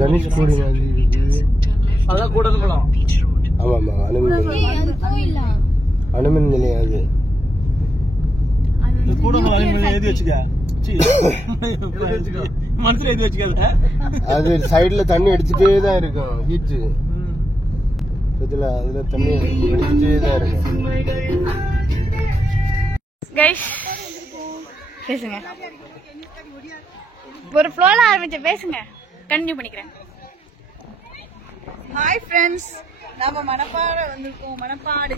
தனுஷ்கோடி நதி அதான் கூட இருக்கலாம். ஆமா ஆமா அனுமன் நிலையம் அது கூட எழுதி வச்சுக்க மனசுல எழுதி வச்சுக்காத. அது சைடுல தண்ணி அடிச்சுட்டே தான் இருக்கும். ஹீட் இதுல அதுல தண்ணி அடிச்சுட்டே தான் இருக்கும். கைஸ் பேசுங்க, ஒரு ஃப்ளோல ஆரம்பிச்ச பேசுங்க, கண்டினியூ பண்ணிக்கிறேன். ஹாய் ஃப்ரெண்ட்ஸ், நாம மணப்பாறை வந்திருக்கோம். மணப்பாடு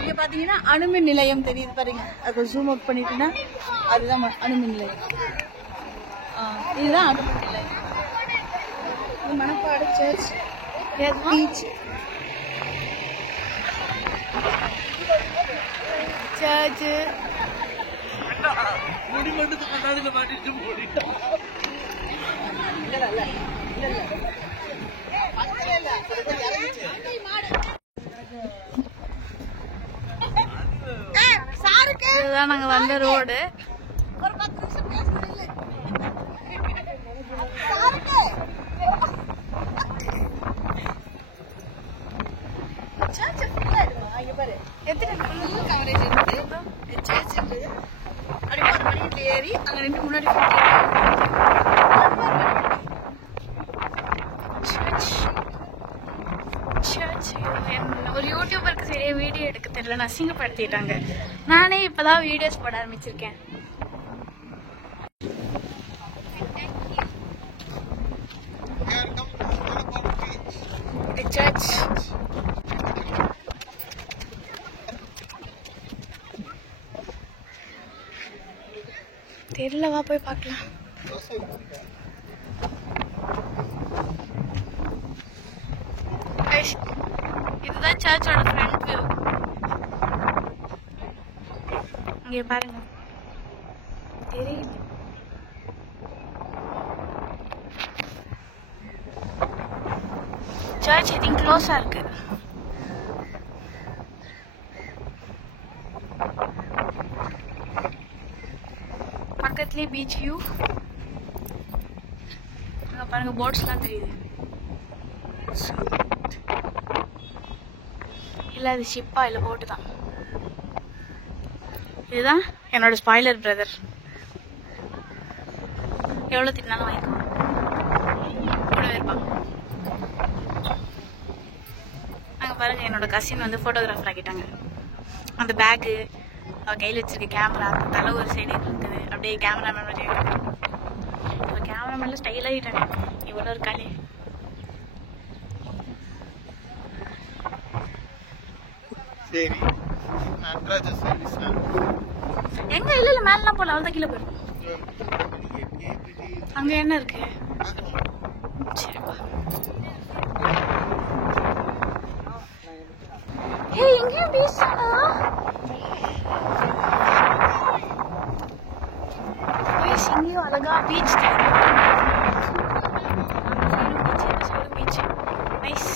இங்க பாத்தீங்கன்னா அணுமின் நிலையம் தெரியுது பாருங்க. அதை ஜூம் அவுட் பண்ணிட்டீங்கன்னா அதுதான் அணுமின் நிலையம். இதுதான் அணுமின் நிலையம். மணப்பாடு சர்ச், பீச், சர்ச்சு, இதுதான் நாங்க வந்த ரோடு. ஒரு 10 நிமிஷம் பேசுறீங்க. சர்ச் ஃபுல்லா இருக்குமா? இங்க பாரு எத்தனை ஃபுல் கவரேஜ் இருக்கு. சர்ச் இருக்கு. அப்படி ஒரு மணிக்கு ஏறி அங்க நின்று முன்னாடி ஒரு யூடியூபருக்கு சரியா வீடியோ எடுக்க தெரியல, அசிங்கப்படுத்திட்டாங்க. நானே இப்பதான் வீடியோஸ் போட ஆரம்பிச்சிருக்கேன். சர்ச் தெரியல, வா போய் பார்க்கலாம். இதுதான் சர்ச்சோட ஃப்ரண்ட் வியூ. இங்க பாருங்க, தெரியுது. சர்ச் ஐ திங்க் க்ளோஸா இருக்கு. பக்கத்துலயே பீச் வியூ. அங்க பாருங்க போட்ஸ்லாம் தெரியுது. இல்ல அது ஷிப்பா இல்ல போட்டு தான். இதுதான் என்னோட ஸ்பாய்லர் பிரதர். எவ்வளவு திட்டினாலும் வாங்கிக்குவோம், கூடவே இருப்பாங்க. அங்க பாருங்க என்னோட கசின் வந்து போட்டோகிராஃபர் ஆக்கிட்டாங்க. அந்த பேக்கு, அவ கையில் வச்சிருக்க கேமரா, தலை ஒரு சைடு இருக்குது. அப்படியே கேமராமேன் மாதிரி இப்போ கேமராமேன்ல ஸ்டைல் ஆகிட்டாங்க. இவ்வளோ இருக்காளே. சரி எங்க இல்ல இல்ல மேலாம் போல, அவ்வளோதான் கீழே போயிடும். அங்க என்ன இருக்கு? சரிப்பா. ஏய் எங்கேயும் பீச்டா. இங்கேயும் அழகா பீச் பீச் நைஸ்.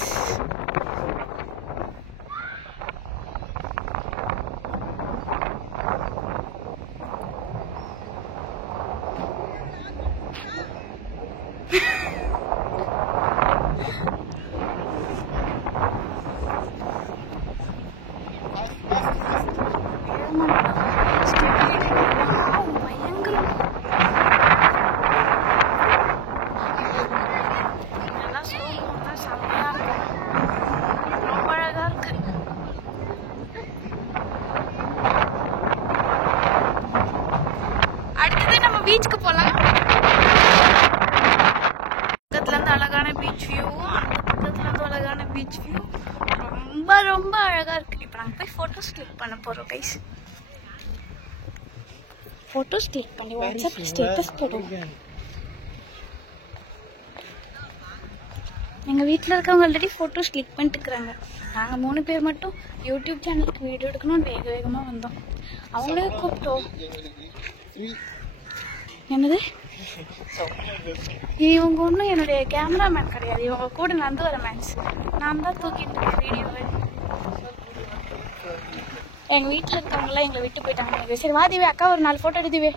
பீச்சுக்கு போலாம். பக்கத்துல இருந்து அழகான பீச் வியூ, அந்த பக்கத்துல இருந்து அழகான பீச் வியூ. ரொம்ப ரொம்ப அழகா இருக்கு. இப்ப நாங்க போய் போட்டோஸ் கிளிக் பண்ண போறோம் கைஸ். போட்டோஸ் கிளிக் பண்ணி வாட்ஸ்அப்ல ஸ்டேட்டஸ் போடுவோம். எங்க வீட்டுல இருக்கவங்க ஆல்ரெடி போட்டோஸ் கிளிக் பண்ணிட்டு இருக்காங்க. நாங்க 3 பேர் மட்டும் யூடியூப் சேனலுக்கு வீடியோ எடுக்கணும் வேக வேகமா வந்தோம். அவங்களே கூப்பிட்டோம். என்னது, இவங்க ஒன்றும் என்னுடைய கேமராமேன் கிடையாது, இவங்க கூட நடந்து வர மேன்ஸ். நான் தான் தூக்கிட்டு வீடியோவை. எங்க வீட்டுல இருக்கவங்க எல்லாம் எங்களை விட்டு போயிட்டாங்க. சரி வா திவே, அக்கா ஒரு 4 போட்டோ எடுத்துவே.